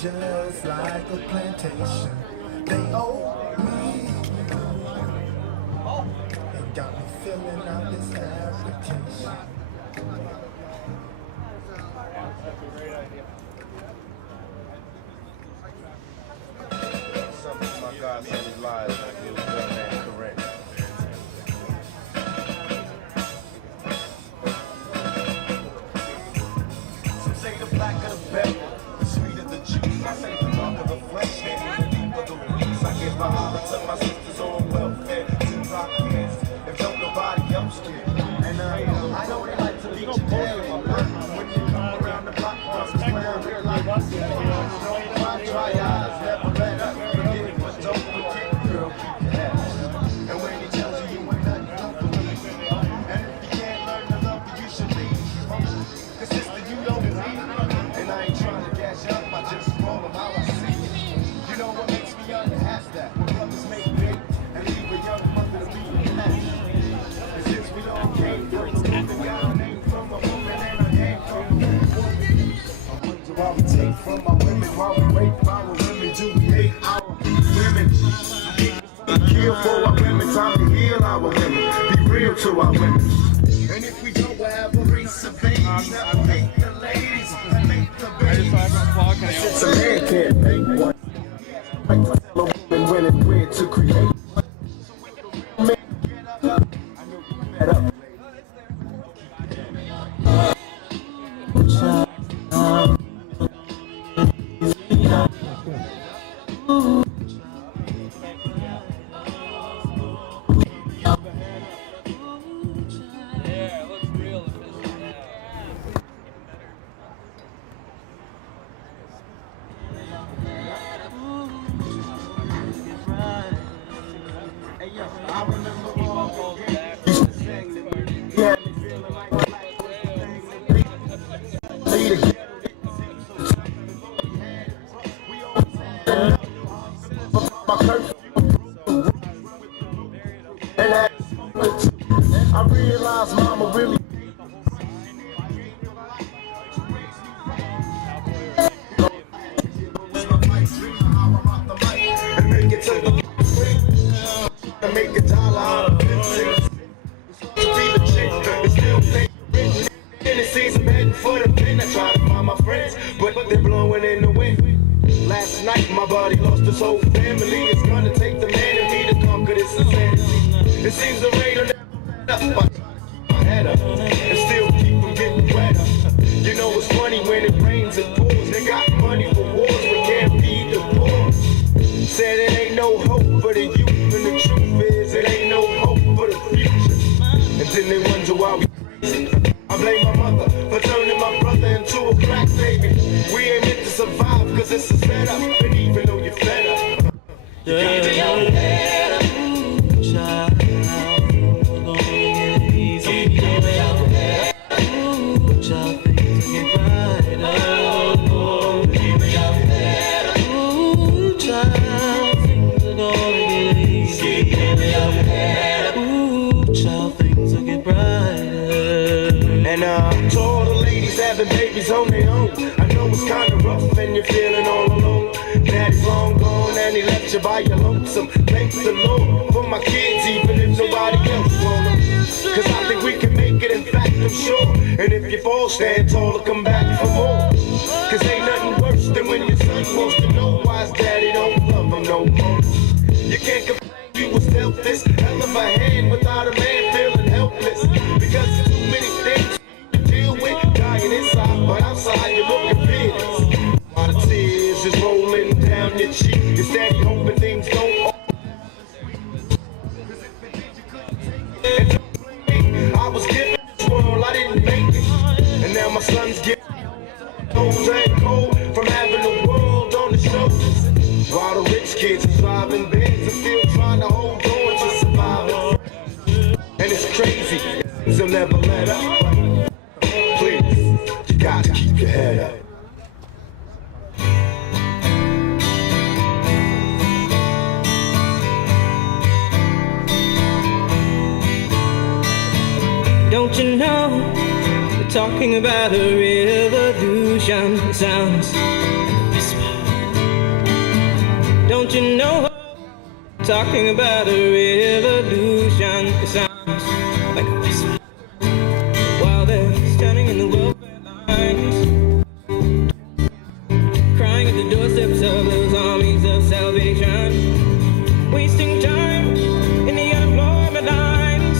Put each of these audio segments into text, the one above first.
just like a plantation. They owe me and got me filling out this application. Something my God said his lies, it was done and correct. Some say the blacker the better, the sweeter the juice. I say the darker the flesh, and the deeper the roots. I give my honor to my sisters on welfare, to rock hands, if don't nobody else care. And I know they like to beat you down. When you come around the block, cross the square, realize try eyes, never let up. Forget it, but don't forget, girl, keep your head up. And when he tells you you ain't nothing, don't believe it. And if you can't learn to love you, you should leave. Cause sister, you don't believe it. And I ain't trying to gas you up, I just roll them how I see it. You know what makes me ask that? When brothers make big and leave a young mother to be happy. And since we all came from the woman, got our name from a woman and our name from a woman. I wonder why we take from our women, why we wait for our women, do we hate our women? Kill for our women, time to heal our women, be real to our women. And if we don't, we'll have a race of babies that will make the ladies and make the babies. Since a man can't make one, like to tell a woman when and where to create. So man, get up. I know you fed up. I realized mama really and make it to the make a dollar out of it. Be the chick that still think and it seems I'm heading for the pen. I try to find my friends, but they're blowing in the wind. Last night my body lost its whole family. It's gonna take the man in me to conquer this insanity. It seems the rain will never let up. I keep my head up and still keep from getting wetter. You know it's funny when it rains and pours. They got money for wars, but can't feed the poor. Said it ain't no hope for the youth, and the truth is it ain't no hope for the future. And then they wonder why we crazy. I blame my mother for turning my brother into a black baby. We ain't meant to survive cause it's a setup. And even though you're fed up, you gotta get your head up. Child, gonna get it easy. Keep your head up. Child, things will get brighter. Keep your head up. Child, things are gonna get easy. Keep your head up. Child, things will get brighter. And to all the ladies having babies on their own, I know it's kinda rough and you're feeling all alone. Daddy's long gone and he left you by your lonesome. Thanks the Lord for my kids, even if nobody else want them. Cause I think we can make it, in fact I'm sure. And if you fall, stand tall to come back for more. Cause ain't nothing worse than when your son wants to know why his daddy don't love him no more. You can't complain you was dealt this hell of a hand without a man feeling helpless. Because there's too many things to deal with, dying inside, but outside you're looking fearless. While the tears is rolling down your cheek, you're steady hoping things don't. And I was given this world, I didn't make it. And now my son's getting older and cold from having the world on his shoulders. While the rich kids are driving Benz and still trying to hold on to survive. And it's crazy, they'll never let up. Please, you gotta keep your head up. Don't you know, we're talking about a revolution. It sounds like a whisper Don't you know? Talking about a revolution. It sounds like a whisper while they're standing in the welfare lines, crying at the doorsteps of those armies of salvation, wasting time in the unemployment lines,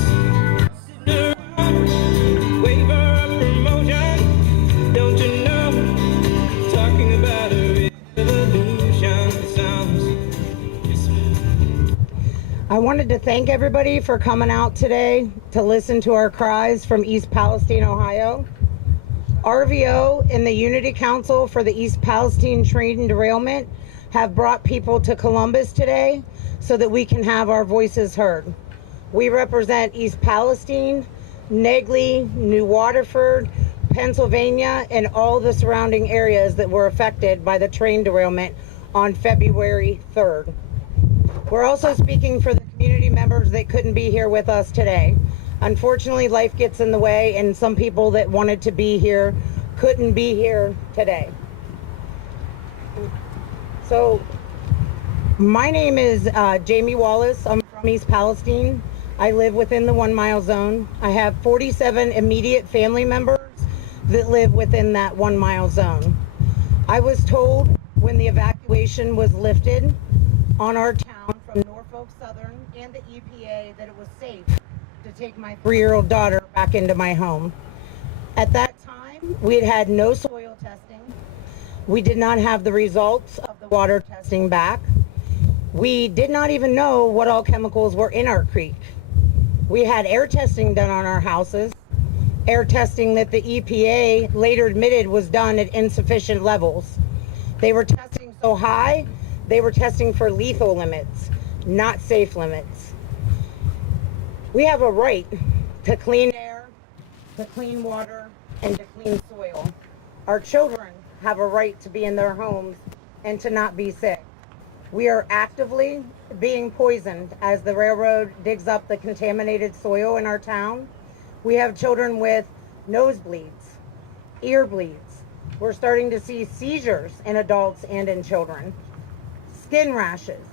sitting around waiting for a promotion. Don't you know? Talking about a revolution. It sounds. I wanted to thank everybody for coming out today to listen to our cries from East Palestine, Ohio. RVO and the Unity Council for the East Palestine Train Derailment have brought people to Columbus today so that we can have our voices heard. We represent East Palestine, Negley, New Waterford, Pennsylvania, and all the surrounding areas that were affected by the train derailment on February 3rd. We're also speaking for the community members that couldn't be here with us today. Unfortunately, life gets in the way, and some people that wanted to be here couldn't be here today. So, my name is Jamie Wallace. I'm from East Palestine. I live within the 1 mile zone. I have 47 immediate family members that live within that 1 mile zone. I was told when the evacuation was lifted on our town from Norfolk Southern and the EPA that it was safe to take my 3-year-old daughter back into my home. At that time, we had had no soil testing. We did not have the results of the water testing back. We did not even know what all chemicals were in our creek. We had air testing done on our houses, air testing that the EPA later admitted was done at insufficient levels. They were testing so high, they were testing for lethal limits, not safe limits. We have a right to clean air, to clean water, and to clean soil. Our children have a right to be in their homes and to not be sick. We are actively being poisoned as the railroad digs up the contaminated soil in our town. We have children with nosebleeds, ear bleeds. We're starting to see seizures in adults and in children. Skin rashes,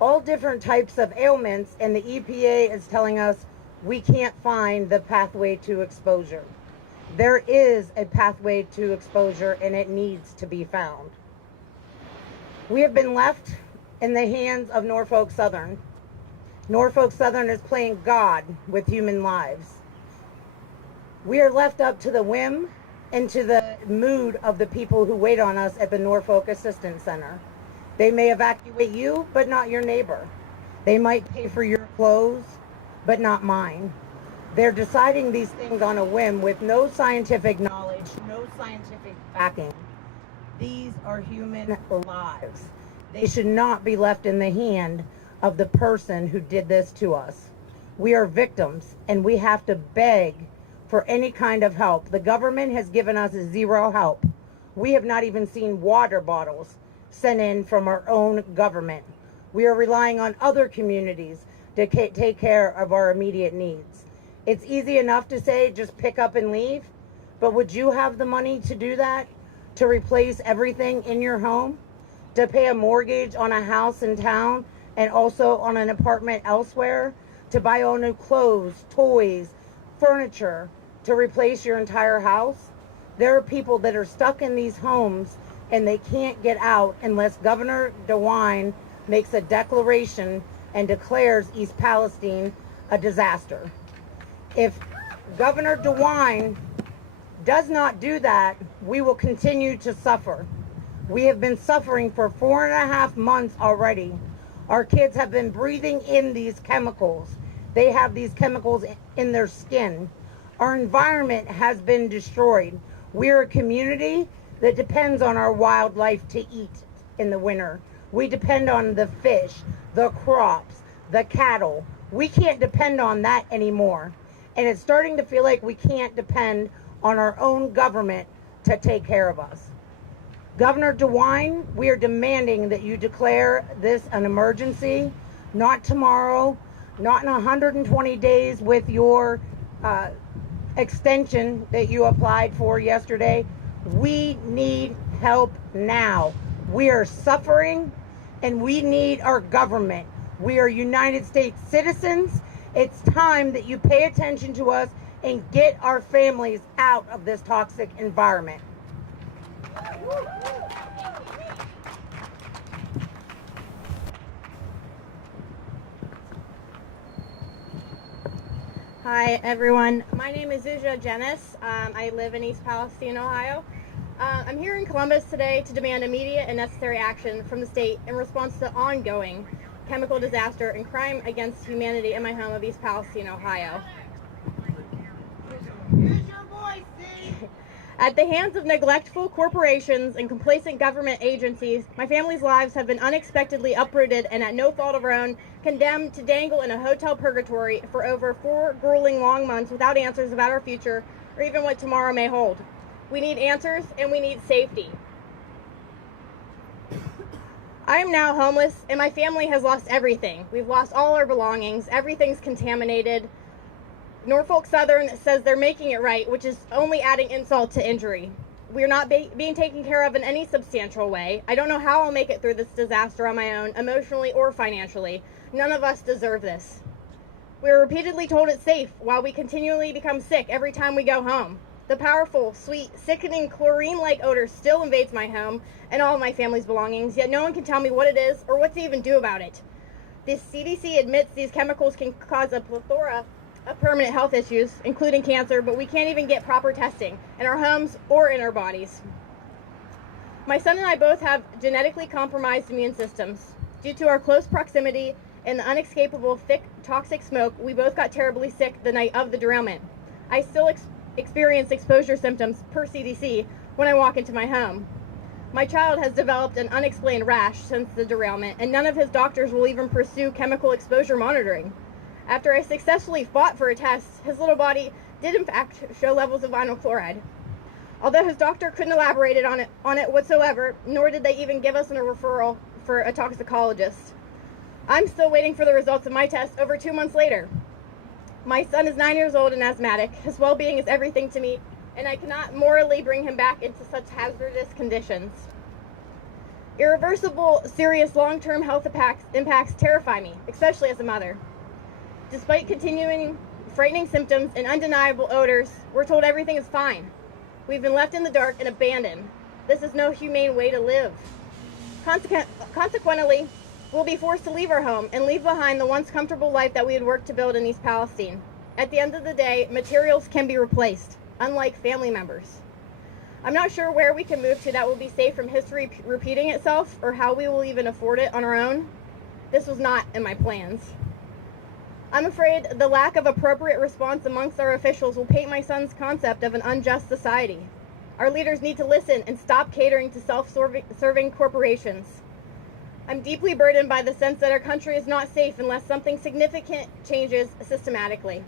all different types of ailments, and the EPA is telling us we can't find the pathway to exposure. There is a pathway to exposure, and it needs to be found. We have been left in the hands of Norfolk Southern. Norfolk Southern is playing God with human lives. We are left up to the whim and to the mood of the people who wait on us at the Norfolk Assistance Center. They may evacuate you, but not your neighbor. They might pay for your clothes, but not mine. They're deciding these things on a whim with no scientific knowledge, no scientific backing. These are human lives. They should not be left in the hand of the person who did this to us. We are victims, and we have to beg for any kind of help. The government has given us zero help. We have not even seen water bottles sent in from our own government. We are relying on other communities to take care of our immediate needs. It's easy enough to say just pick up and leave, but would you have the money to do that? To replace everything in your home? To pay a mortgage on a house in town and also on an apartment elsewhere? To buy all new clothes, toys, furniture, to replace your entire house? There are people that are stuck in these homes and they can't get out unless Governor DeWine makes a declaration and declares East Palestine a disaster. If Governor DeWine does not do that, we will continue to suffer. We have been suffering for 4.5 months already. Our kids have been breathing in these chemicals. They have these chemicals in their skin. Our environment has been destroyed. We're a community that depends on our wildlife to eat in the winter. We depend on the fish, the crops, the cattle. We can't depend on that anymore. And it's starting to feel like we can't depend on our own government to take care of us. Governor DeWine, we are demanding that you declare this an emergency, not tomorrow, not in 120 days with your extension that you applied for yesterday. We need help now. We are suffering and we need our government. We are United States citizens. It's time that you pay attention to us and get our families out of this toxic environment. Hi everyone, my name is Zuja Jenis. I live in East Palestine, Ohio. I'm here in Columbus today to demand immediate and necessary action from the state in response to ongoing chemical disaster and crime against humanity in my home of East Palestine, Ohio. At the hands of neglectful corporations and complacent government agencies, my family's lives have been unexpectedly uprooted and at no fault of our own, condemned to dangle in a hotel purgatory for over 4 grueling long months without answers about our future or even what tomorrow may hold. We need answers and we need safety. I am now homeless and my family has lost everything. We've lost all our belongings, everything's contaminated. Norfolk Southern says they're making it right, which is only adding insult to injury. We're not being taken care of in any substantial way. I don't know how I'll make it through this disaster on my own, emotionally or financially. None of us deserve this. We are repeatedly told it's safe while we continually become sick every time we go home. The powerful, sweet, sickening chlorine-like odor still invades my home and all of my family's belongings, yet no one can tell me what it is or what to even do about it. The CDC admits these chemicals can cause a plethora of permanent health issues, including cancer, but we can't even get proper testing in our homes or in our bodies. My son and I both have genetically compromised immune systems. Due to our close proximity and the unescapable thick, toxic smoke, we both got terribly sick the night of the derailment. I still experience exposure symptoms per CDC when I walk into my home. My child has developed an unexplained rash since the derailment, and none of his doctors will even pursue chemical exposure monitoring. After I successfully fought for a test, his little body did in fact show levels of vinyl chloride. Although his doctor couldn't elaborate on it whatsoever, nor did they even give us a referral for a toxicologist. I'm still waiting for the results of my test over 2 months later. My son is 9 years old and asthmatic. His well-being is everything to me, and I cannot morally bring him back into such hazardous conditions. Irreversible, serious long-term health impacts terrify me, especially as a mother. Despite continuing frightening symptoms and undeniable odors, we're told everything is fine. We've been left in the dark and abandoned. This is no humane way to live. Consequently, we'll be forced to leave our home and leave behind the once comfortable life that we had worked to build in East Palestine. At the end of the day, materials can be replaced, unlike family members. I'm not sure where we can move to that will be safe from history repeating itself or how we will even afford it on our own. This was not in my plans. I'm afraid the lack of appropriate response amongst our officials will paint my son's concept of an unjust society. Our leaders need to listen and stop catering to self-serving corporations. I'm deeply burdened by the sense that our country is not safe unless something significant changes systematically.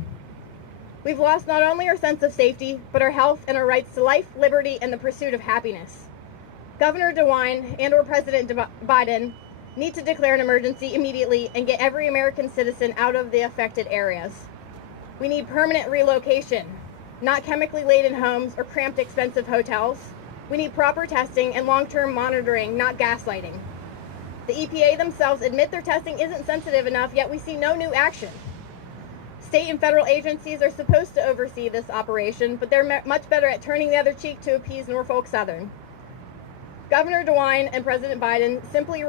We've lost not only our sense of safety, but our health and our rights to life, liberty, and the pursuit of happiness. Governor DeWine and/or President Biden need to declare an emergency immediately and get every American citizen out of the affected areas. We need permanent relocation, not chemically laden homes or cramped, expensive hotels. We need proper testing and long-term monitoring, not gaslighting. The EPA themselves admit their testing isn't sensitive enough, yet we see no new action. State and federal agencies are supposed to oversee this operation, but they're much better at turning the other cheek to appease Norfolk Southern. Governor DeWine and President Biden simply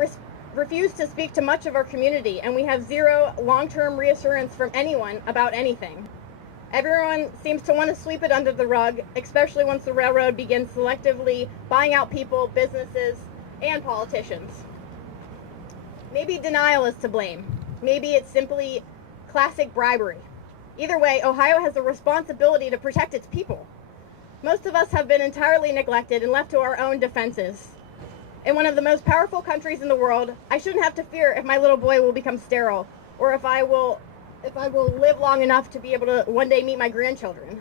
refuse to speak to much of our community, and we have zero long-term reassurance from anyone about anything. Everyone seems to want to sweep it under the rug, especially once the railroad begins selectively buying out people, businesses, and politicians. Maybe denial is to blame. Maybe it's simply classic bribery. Either way, Ohio has a responsibility to protect its people. Most of us have been entirely neglected and left to our own defenses. In one of the most powerful countries in the world, I shouldn't have to fear if my little boy will become sterile, or if I will live long enough to be able to one day meet my grandchildren.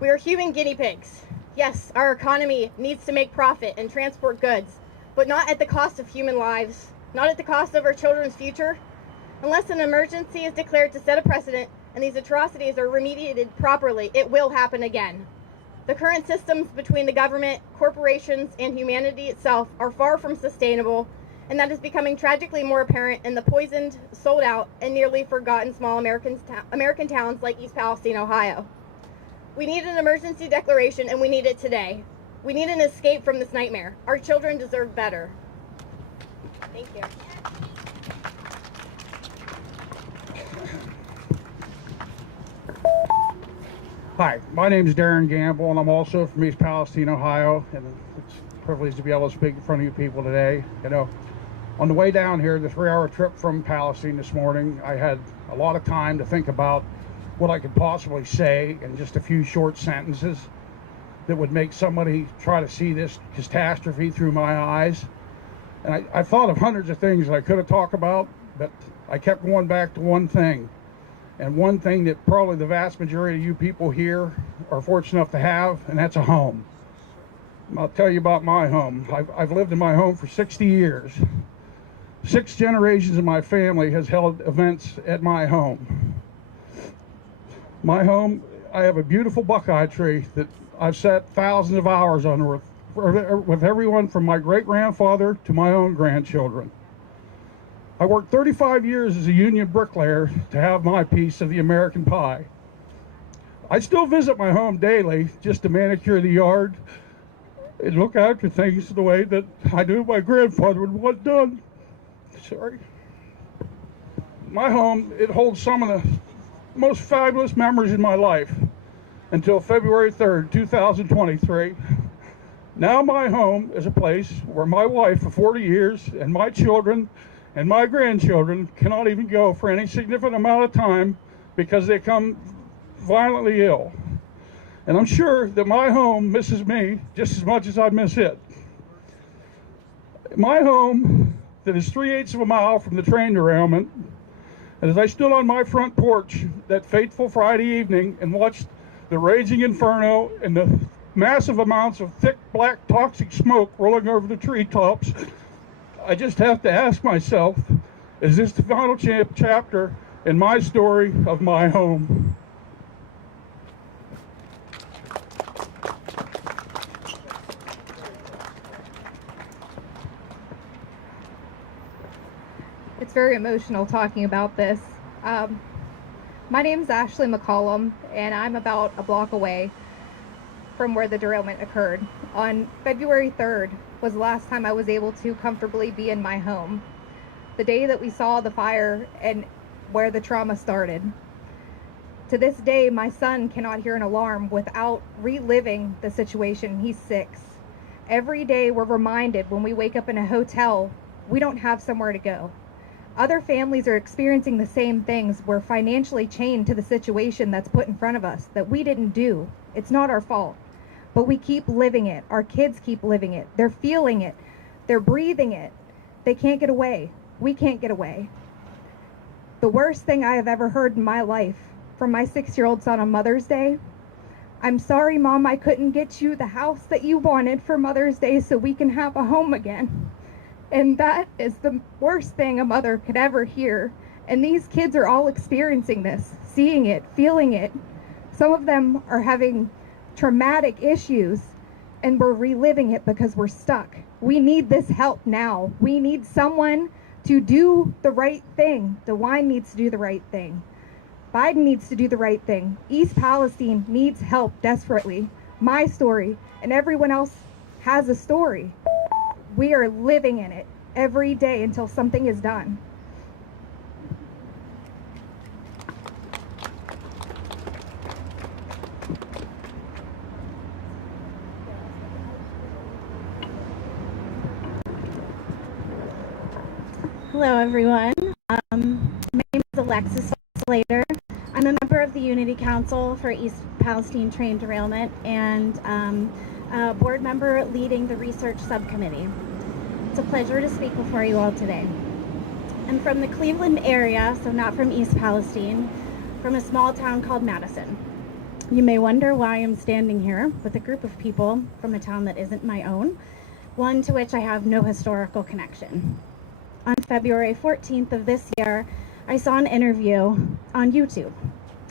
We are human guinea pigs. Yes, our economy needs to make profit and transport goods, but not at the cost of human lives, not at the cost of our children's future. Unless an emergency is declared to set a precedent and these atrocities are remediated properly, it will happen again. The current systems between the government, corporations, and humanity itself are far from sustainable, And that is becoming tragically more apparent in the poisoned, sold out, and nearly forgotten small American towns like East Palestine, Ohio. We need an emergency declaration, and we need it today. We need an escape from this nightmare. Our children deserve better. Thank you. Hi, my name is Darren Gamble, and I'm also from East Palestine, Ohio, and it's a privilege to be able to speak in front of you people today. You know, on the way down here, the 3-hour trip from Palestine this morning, I had a lot of time to think about what I could possibly say in just a few short sentences that would make somebody try to see this catastrophe through my eyes. And I thought of hundreds of things that I could have talked about, but I kept going back to one thing. And one thing that probably the vast majority of you people here are fortunate enough to have, and that's a home. I'll tell you about my home. I've lived in my home for 60 years. 6 generations of my family has held events at my home. My home, I have a beautiful buckeye tree that I've sat thousands of hours under with everyone from my great-grandfather to my own grandchildren. I worked 35 years as a union bricklayer to have my piece of the American pie. I still visit my home daily just to manicure the yard and look after things the way that I knew my grandfather would want done. Sorry. My home, it holds some of the most fabulous memories in my life until February 3rd, 2023. Now my home is a place where my wife of 40 years and my children and my grandchildren cannot even go for any significant amount of time because they come violently ill. And I'm sure that my home misses me just as much as I miss it. My home that is 3/8 of a mile from the train derailment, and as I stood on my front porch that fateful Friday evening and watched the raging inferno and the massive amounts of thick black toxic smoke rolling over the treetops, I just have to ask myself, is this the final chapter in my story of my home? It's very emotional talking about this. My name's Ashley McCollum, and I'm about a block away from where the derailment occurred. On February 3rd was the last time I was able to comfortably be in my home. The day that we saw the fire and where the trauma started. To this day, my son cannot hear an alarm without reliving the situation. He's 6. Every day we're reminded when we wake up in a hotel, we don't have somewhere to go. Other families are experiencing the same things. We're financially chained to the situation that's put in front of us that we didn't do. It's not our fault. But we keep living it. Our kids keep living it. They're feeling it. They're breathing it. They can't get away. We can't get away. The worst thing I have ever heard in my life from my 6-year-old son on Mother's Day, "I'm sorry, Mom, I couldn't get you the house that you wanted for Mother's Day so we can have a home again." And that is the worst thing a mother could ever hear. And these kids are all experiencing this, seeing it, feeling it. Some of them are having traumatic issues, and we're reliving it because we're stuck. We need this help now. We need someone to do the right thing. DeWine needs to do the right thing. Biden needs to do the right thing. East Palestine needs help desperately. My story, and everyone else has a story. We are living in it every day until something is done. Hello, everyone. My name is Alexis Slater. I'm a member of the Unity Council for East Palestine Train Derailment and a board member leading the research subcommittee. It's a pleasure to speak before you all today. I'm from the Cleveland area, so not from East Palestine, from a small town called Madison. You may wonder why I'm standing here with a group of people from a town that isn't my own, one to which I have no historical connection. On February 14th of this year, I saw an interview on YouTube.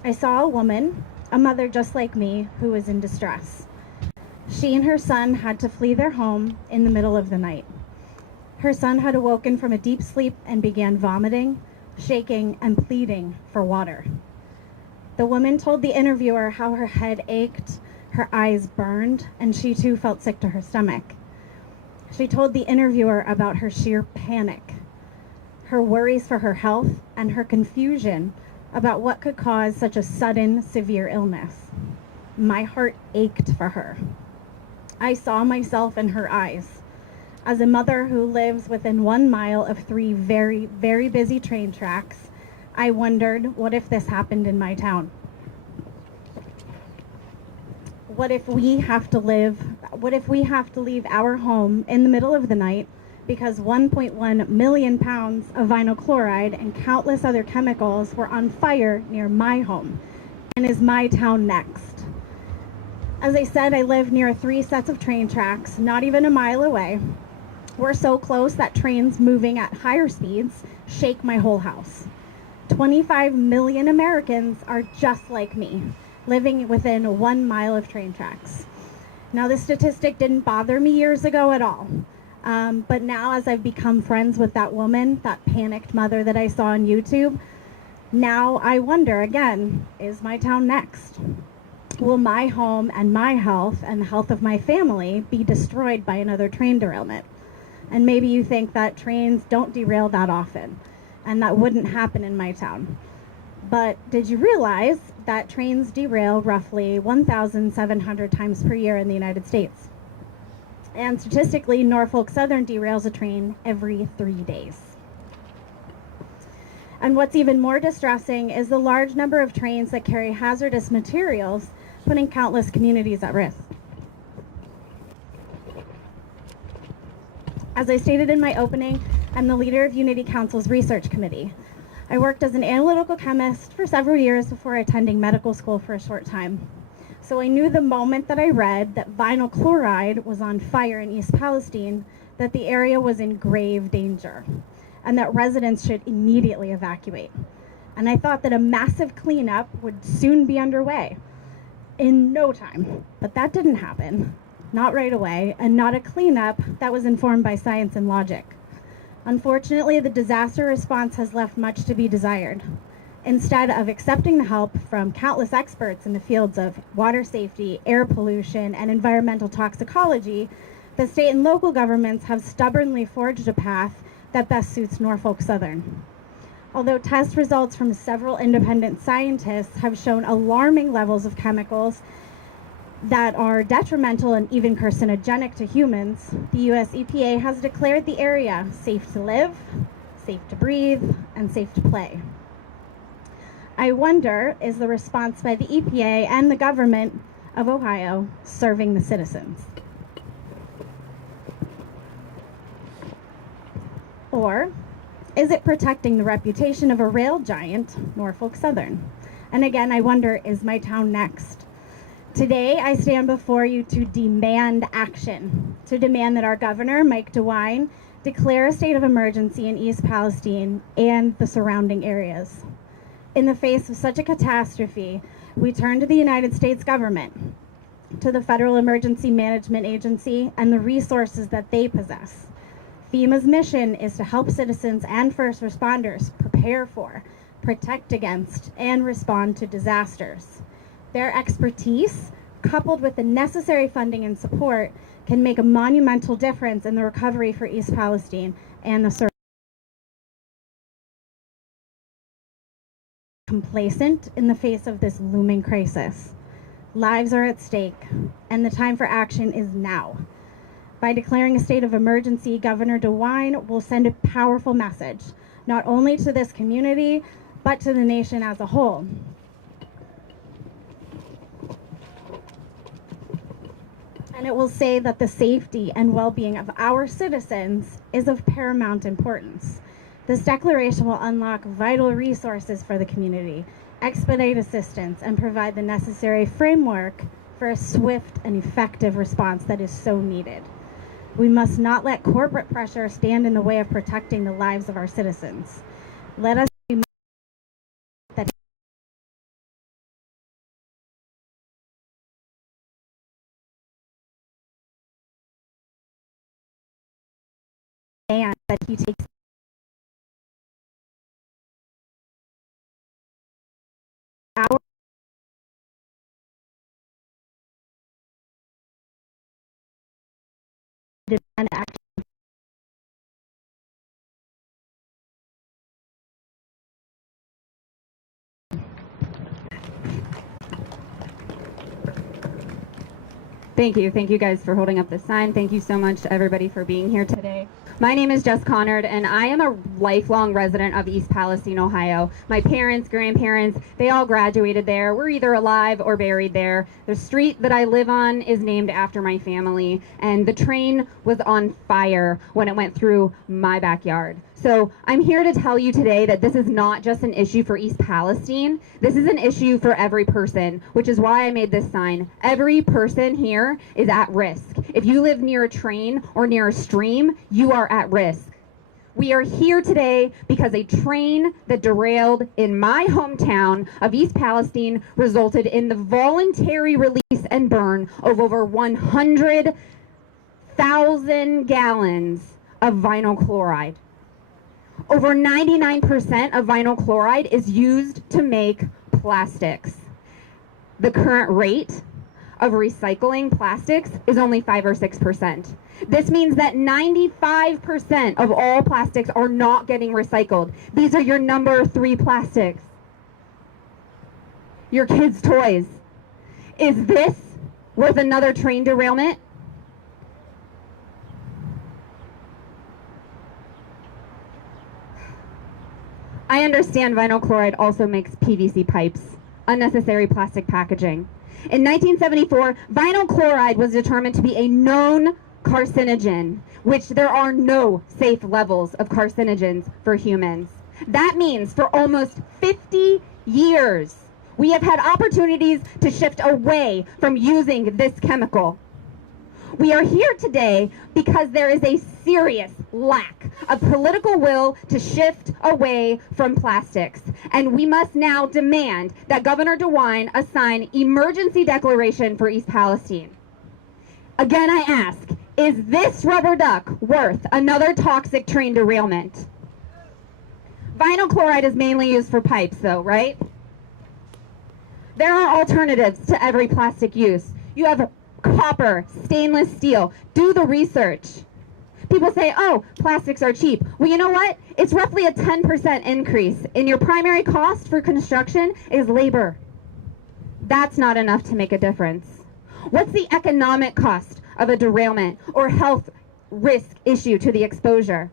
I saw a woman, a mother just like me, who was in distress. She and her son had to flee their home in the middle of the night. Her son had awoken from a deep sleep and began vomiting, shaking, and pleading for water. The woman told the interviewer how her head ached, her eyes burned, and she too felt sick to her stomach. She told the interviewer about her sheer panic, her worries for her health, and her confusion about what could cause such a sudden, severe illness. My heart ached for her. I saw myself in her eyes. As a mother who lives within 1 mile of 3 very, very busy train tracks, I wondered, what if this happened in my town? What if we have to leave our home in the middle of the night because 1.1 million pounds of vinyl chloride and countless other chemicals were on fire near my home? And is my town next? As I said, I live near 3 sets of train tracks, not even a mile away. We're so close that trains moving at higher speeds shake my whole house. 25 million Americans are just like me, living within 1 mile of train tracks. Now, this statistic didn't bother me years ago at all. But now, as I've become friends with that woman, that panicked mother that I saw on YouTube, now I wonder again, is my town next? Will my home and my health and the health of my family be destroyed by another train derailment? And maybe you think that trains don't derail that often, and that wouldn't happen in my town. But did you realize that trains derail roughly 1,700 times per year in the United States? And statistically, Norfolk Southern derails a train every 3 days. And what's even more distressing is the large number of trains that carry hazardous materials, putting countless communities at risk. As I stated in my opening, I'm the leader of Unity Council's research committee. I worked as an analytical chemist for several years before attending medical school for a short time. So I knew the moment that I read that vinyl chloride was on fire in East Palestine, that the area was in grave danger, and that residents should immediately evacuate. And I thought that a massive cleanup would soon be underway, in no time. But that didn't happen. Not right away, and not a cleanup that was informed by science and logic. Unfortunately, the disaster response has left much to be desired. Instead of accepting the help from countless experts in the fields of water safety, air pollution, and environmental toxicology, the state and local governments have stubbornly forged a path that best suits Norfolk Southern. Although test results from several independent scientists have shown alarming levels of chemicals that are detrimental and even carcinogenic to humans, the US EPA has declared the area safe to live, safe to breathe, and safe to play. I wonder, is the response by the EPA and the government of Ohio serving the citizens? Or is it protecting the reputation of a rail giant, Norfolk Southern? And again, I wonder, is my town next? Today, I stand before you to demand action, to demand that our governor, Mike DeWine, declare a state of emergency in East Palestine and the surrounding areas. In the face of such a catastrophe, we turn to the United States government, to the Federal Emergency Management Agency, and the resources that they possess. FEMA's mission is to help citizens and first responders prepare for, protect against, and respond to disasters. Their expertise, coupled with the necessary funding and support, can make a monumental difference in the recovery for East Palestine and the surrounding. Complacent in the face of this looming crisis. Lives are at stake, and the time for action is now. By declaring a state of emergency, Governor DeWine will send a powerful message, not only to this community, but to the nation as a whole. And it will say that the safety and well-being of our citizens is of paramount importance. This declaration will unlock vital resources for the community, expedite assistance, and provide the necessary framework for a swift and effective response that is so needed. We must not let corporate pressure stand in the way of protecting the lives of our citizens. Let us stand that he takes. Our demand action. Thank you. Thank you guys for holding up the sign. Thank you so much to everybody for being here today. My name is Jess Connard, and I am a lifelong resident of East Palestine, Ohio. My parents, grandparents, they all graduated there. We're either alive or buried there. The street that I live on is named after my family, and the train was on fire when it went through my backyard. So I'm here to tell you today that this is not just an issue for East Palestine. This is an issue for every person, which is why I made this sign. Every person here is at risk. If you live near a train or near a stream, you are at risk. We are here today because a train that derailed in my hometown of East Palestine resulted in the voluntary release and burn of over 100,000 gallons of vinyl chloride. Over 99% of vinyl chloride is used to make plastics. The current rate of recycling plastics is only 5 or 6%. This means that 95% of all plastics are not getting recycled. These are your number 3 plastics. Your kids' toys. Is this worth another train derailment? I understand vinyl chloride also makes PVC pipes, unnecessary plastic packaging. In 1974, vinyl chloride was determined to be a known carcinogen, which there are no safe levels of carcinogens for humans. That means for almost 50 years, we have had opportunities to shift away from using this chemical. We are here today because there is a serious lack of political will to shift away from plastics. And we must now demand that Governor DeWine assign emergency declaration for East Palestine. Again, I ask, is this rubber duck worth another toxic train derailment? Vinyl chloride is mainly used for pipes though, right? There are alternatives to every plastic use. You have copper, stainless steel. Do the research. People say, oh, plastics are cheap. Well, you know what? It's roughly a 10% increase in your primary cost for construction is labor. That's not enough to make a difference. What's the economic cost of a derailment or health risk issue to the exposure?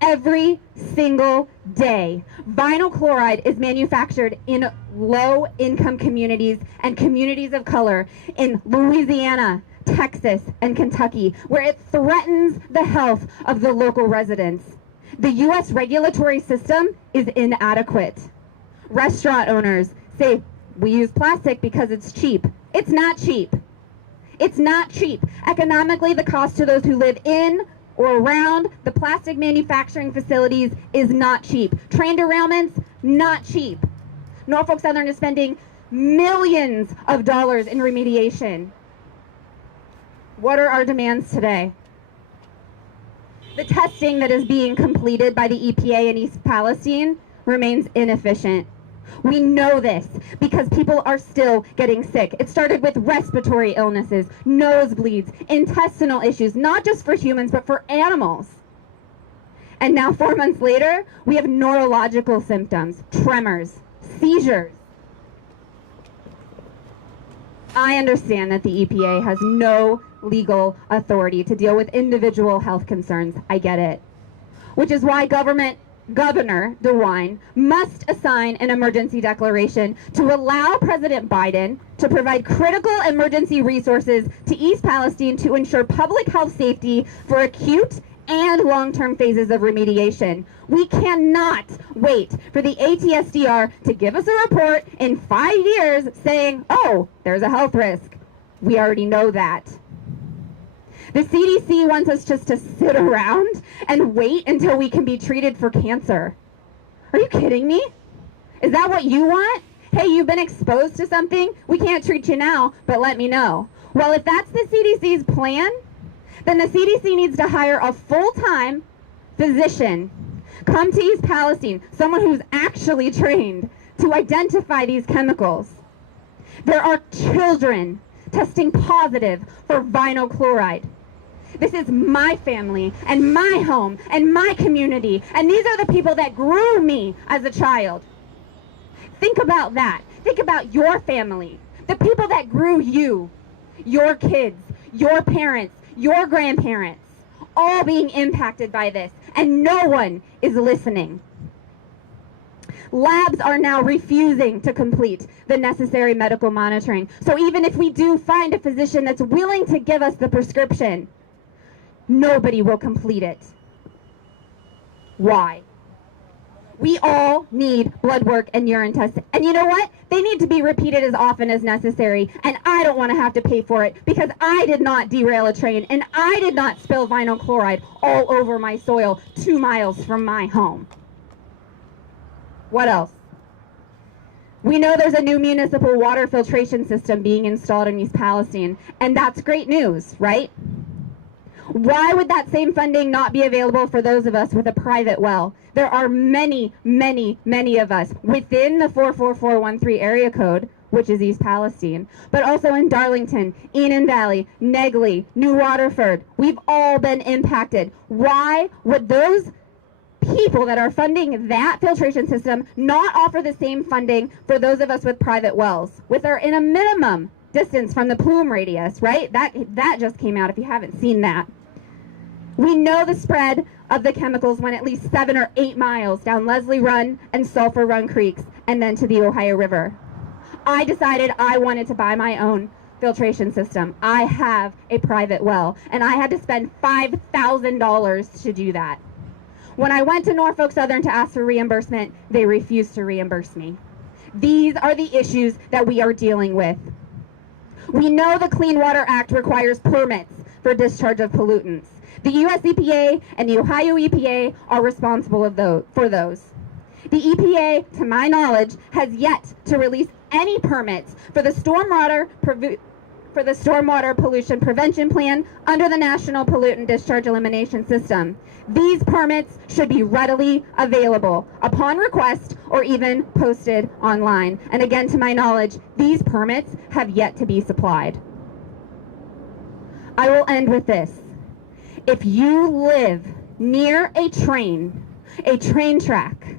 Every single day, vinyl chloride is manufactured in low-income communities and communities of color in Louisiana, Texas, and Kentucky, where it threatens the health of the local residents. The U.S. regulatory system is inadequate. Restaurant owners say, we use plastic because it's cheap. It's not cheap. It's not cheap. Economically, the cost to those who live in or around the plastic manufacturing facilities is not cheap. Train derailments, not cheap. Norfolk Southern is spending millions of dollars in remediation. What are our demands today? The testing that is being completed by the EPA in East Palestine remains inefficient. We know this because people are still getting sick. It started with respiratory illnesses, nosebleeds, intestinal issues, not just for humans, but for animals. And now 4 months later, we have neurological symptoms, tremors, seizures. I understand that the EPA has no legal authority to deal with individual health concerns. I get it. Which is why Governor DeWine must assign an emergency declaration to allow President Biden to provide critical emergency resources to East Palestine to ensure public health safety for acute and long-term phases of remediation. We cannot wait for the ATSDR to give us a report in 5 years saying, oh, there's a health risk. We already know that. The CDC wants us just to sit around and wait until we can be treated for cancer. Are you kidding me? Is that what you want? Hey, you've been exposed to something? We can't treat you now, but let me know. Well, if that's the CDC's plan, then the CDC needs to hire a full-time physician come to East Palestine, someone who's actually trained to identify these chemicals. There are children testing positive for vinyl chloride. This is my family and my home and my community, and these are the people that grew me as a child. Think about that. Think about your family, the people that grew you, your kids, your parents, your grandparents, all being impacted by this, and no one is listening. Labs are now refusing to complete the necessary medical monitoring. So even if we do find a physician that's willing to give us the prescription, nobody will complete it. Why? We all need blood work and urine tests. And you know what? They need to be repeated as often as necessary. And I don't want to have to pay for it because I did not derail a train and I did not spill vinyl chloride all over my soil 2 miles from my home. What else? We know there's a new municipal water filtration system being installed in East Palestine, and that's great news, right? Why would that same funding not be available for those of us with a private well? There are many, many, many of us within the 44413 area code, which is East Palestine, but also in Darlington, Enon Valley, Negley, New Waterford. We've all been impacted. Why would those people that are funding that filtration system not offer the same funding for those of us with private wells, which are in a minimum distance from the plume radius, right? That just came out if you haven't seen that. We know the spread of the chemicals went at least 7 or 8 miles down Leslie Run and Sulphur Run creeks and then to the Ohio River. I decided I wanted to buy my own filtration system. I have a private well and I had to spend $5,000 to do that. When I went to Norfolk Southern to ask for reimbursement, they refused to reimburse me. These are the issues that we are dealing with. We know the Clean Water Act requires permits for discharge of pollutants. The US EPA and the Ohio EPA are responsible for those. The EPA, to my knowledge, has yet to release any permits for the stormwater pollution prevention plan under the National Pollutant Discharge Elimination System. These permits should be readily available upon request or even posted online. And again, to my knowledge, these permits have yet to be supplied. I will end with this. If you live near a train track,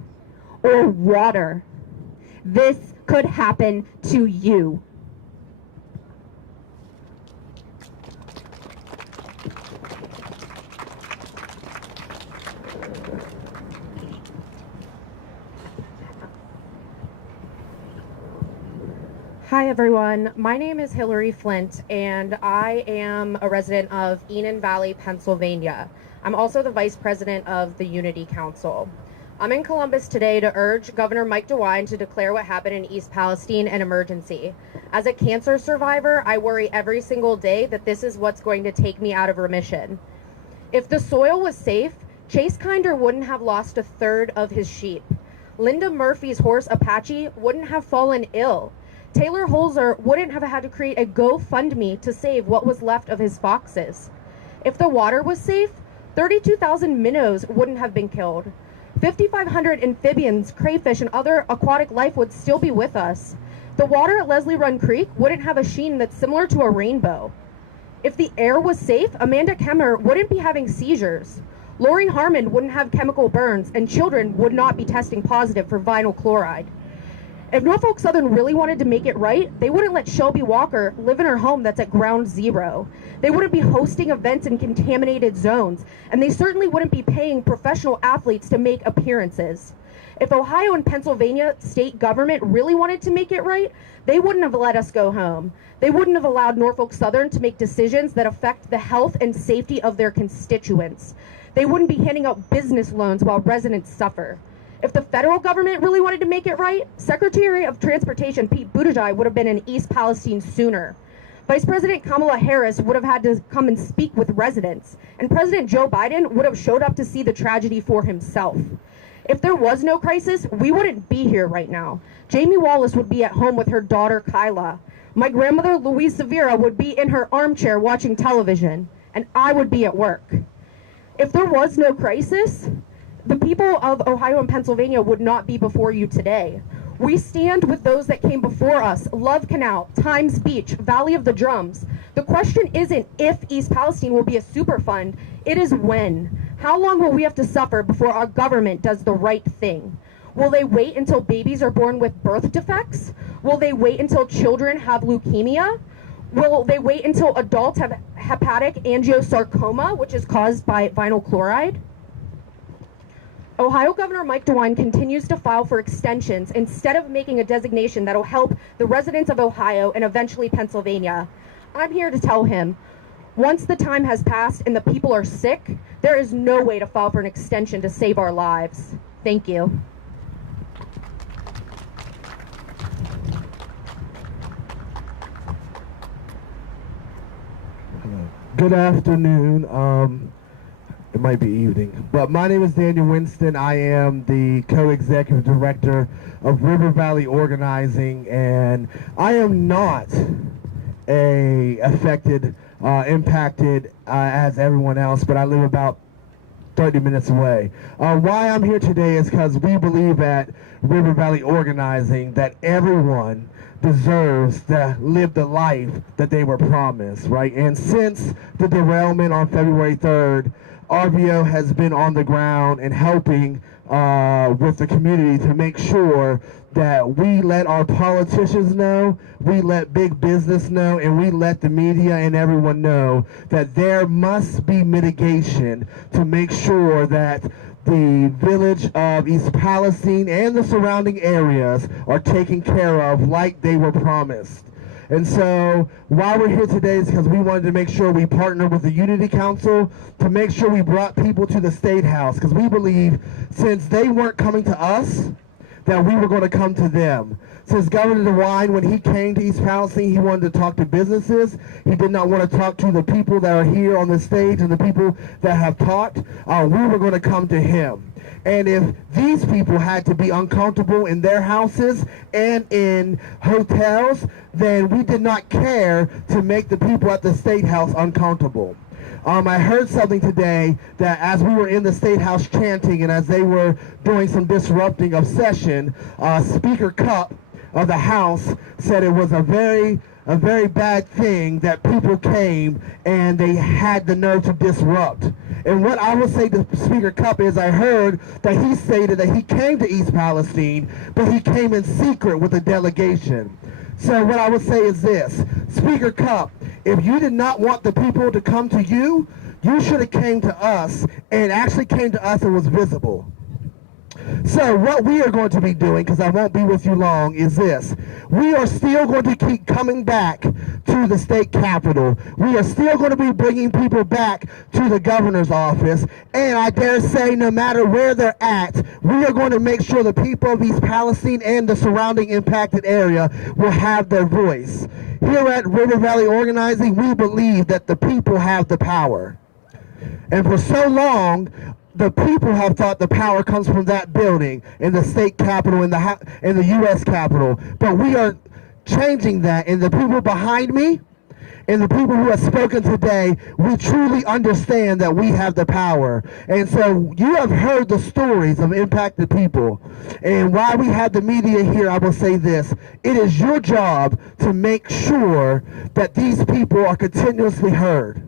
or water, this could happen to you. Hi everyone, my name is Hillary Flint and I am a resident of Enon Valley, Pennsylvania. I'm also the Vice President of the Unity Council. I'm in Columbus today to urge Governor Mike DeWine to declare what happened in East Palestine an emergency. As a cancer survivor, I worry every single day that this is what's going to take me out of remission. If the soil was safe, Chase Kinder wouldn't have lost 1/3 of his sheep. Linda Murphy's horse Apache wouldn't have fallen ill. Taylor Holzer wouldn't have had to create a GoFundMe to save what was left of his foxes. If the water was safe, 32,000 minnows wouldn't have been killed. 5,500 amphibians, crayfish, and other aquatic life would still be with us. The water at Leslie Run Creek wouldn't have a sheen that's similar to a rainbow. If the air was safe, Amanda Kemmer wouldn't be having seizures. Lori Harmon wouldn't have chemical burns, and children would not be testing positive for vinyl chloride. If Norfolk Southern really wanted to make it right, they wouldn't let Shelby Walker live in her home that's at ground zero. They wouldn't be hosting events in contaminated zones, and they certainly wouldn't be paying professional athletes to make appearances. If Ohio and Pennsylvania state government really wanted to make it right, they wouldn't have let us go home. They wouldn't have allowed Norfolk Southern to make decisions that affect the health and safety of their constituents. They wouldn't be handing out business loans while residents suffer. If the federal government really wanted to make it right, Secretary of Transportation Pete Buttigieg would have been in East Palestine sooner. Vice President Kamala Harris would have had to come and speak with residents, and President Joe Biden would have showed up to see the tragedy for himself. If there was no crisis, we wouldn't be here right now. Jamie Wallace would be at home with her daughter Kyla. My grandmother Louise Severa would be in her armchair watching television, and I would be at work. If there was no crisis, the people of Ohio and Pennsylvania would not be before you today. We stand with those that came before us: Love Canal, Times Beach, Valley of the Drums. The question isn't if East Palestine will be a Superfund, it is when. How long will we have to suffer before our government does the right thing? Will they wait until babies are born with birth defects? Will they wait until children have leukemia? Will they wait until adults have hepatic angiosarcoma, which is caused by vinyl chloride? Ohio Governor Mike DeWine continues to file for extensions instead of making a designation that will help the residents of Ohio and eventually Pennsylvania. I'm here to tell him, once the time has passed and the people are sick, there is no way to file for an extension to save our lives. Thank you. Good afternoon. It might be evening, but my name is Daniel Winston. I am the co-executive director of River Valley Organizing, and I am not impacted as everyone else, but I live about 30 minutes away. Why I'm here today is because we believe at River Valley Organizing that everyone deserves to live the life that they were promised, right? And since the derailment on February 3rd, RVO has been on the ground and helping with the community to make sure that we let our politicians know, we let big business know, and we let the media and everyone know that there must be mitigation to make sure that the village of East Palestine and the surrounding areas are taken care of like they were promised. And so why we're here today is because we wanted to make sure we partnered with the Unity Council to make sure we brought people to the Statehouse, because we believe since they weren't coming to us, that we were going to come to them. Since Governor DeWine, when he came to East Palestine, he wanted to talk to businesses. He did not want to talk to the people that are here on the stage and the people that have talked. We were going to come to him. And if these people had to be uncomfortable in their houses and in hotels, then we did not care to make the people at the Statehouse uncomfortable. I heard something today that as we were in the Statehouse chanting and as they were doing some disrupting of session, Speaker Cupp of the House said it was a very bad thing that people came and they had the nerve to disrupt. And what I will say to Speaker Cupp is I heard that he stated that he came to East Palestine, but he came in secret with a delegation. So what I would say is this: Speaker Cupp, if you did not want the people to come to you, you should have came to us, and actually came to us and was visible. So what we are going to be doing, because I won't be with you long, is this. We are still going to keep coming back to the state capitol. We are still going to be bringing people back to the governor's office. And I dare say, no matter where they're at, we are going to make sure the people of East Palestine and the surrounding impacted area will have their voice. Here at River Valley Organizing, we believe that the people have the power. And for so long, the people have thought the power comes from that building in the state capitol, in the U.S. Capitol. But we are changing that, and the people behind me and the people who have spoken today, we truly understand that we have the power. And so you have heard the stories of impacted people. And while we have the media here, I will say this: it is your job to make sure that these people are continuously heard.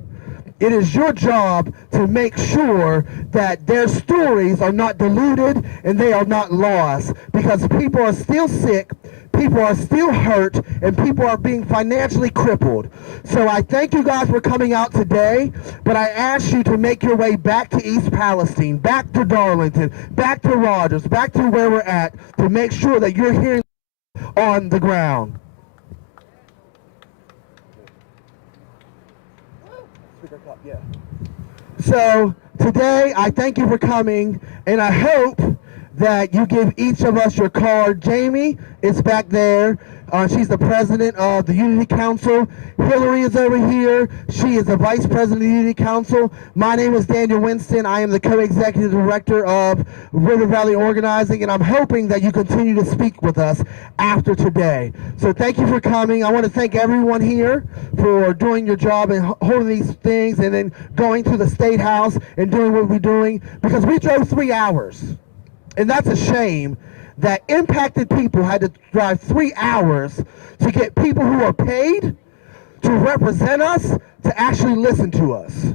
It is your job to make sure that their stories are not diluted and they are not lost, because people are still sick, people are still hurt, and people are being financially crippled. So I thank you guys for coming out today, but I ask you to make your way back to East Palestine, back to Darlington, back to Rogers, back to where we're at, to make sure that you're hearing on the ground. Yeah. So today, I thank you for coming, and I hope that you give each of us your card. Jamie is back there. She's the president of the Unity Council. Hillary is over here. She is the vice president of the Unity Council. My name is Daniel Winston. I am the co-executive director of River Valley Organizing, and I'm hoping that you continue to speak with us after today. So thank you for coming. I want to thank everyone here for doing your job and holding these things and then going to the Statehouse and doing what we're doing, because we drove 3 hours. And that's a shame that impacted people had to drive 3 hours to get people who are paid to represent us to actually listen to us.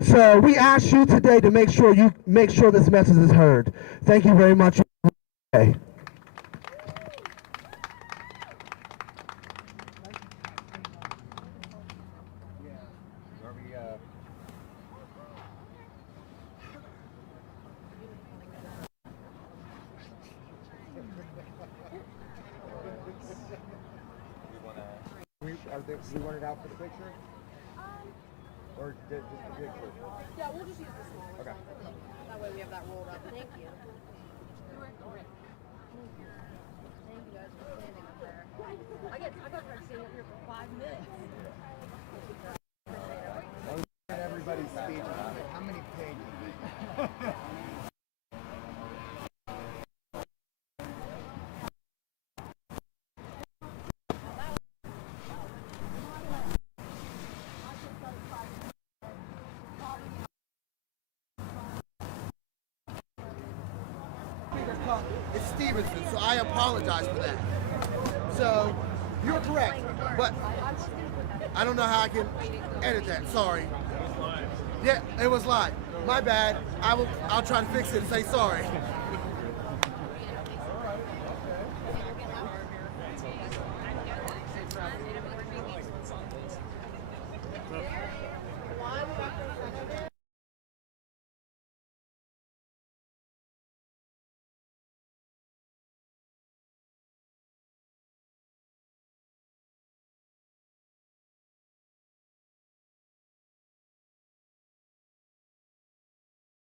So we ask you today to make sure this message is heard. Thank you very much. Okay. We want it out for the picture? Or just the picture? Yeah, we'll just use the small one. Okay. That way we have that rolled up. Thank you. Thank you guys for standing up there. I got standing up here for 5 minutes. Everybody's speech. How many pages? It's Stevenson, so I apologize for that. So, you're correct, but I don't know how I can edit that, sorry. Yeah, it was live. My bad. I'll try to fix it and say sorry.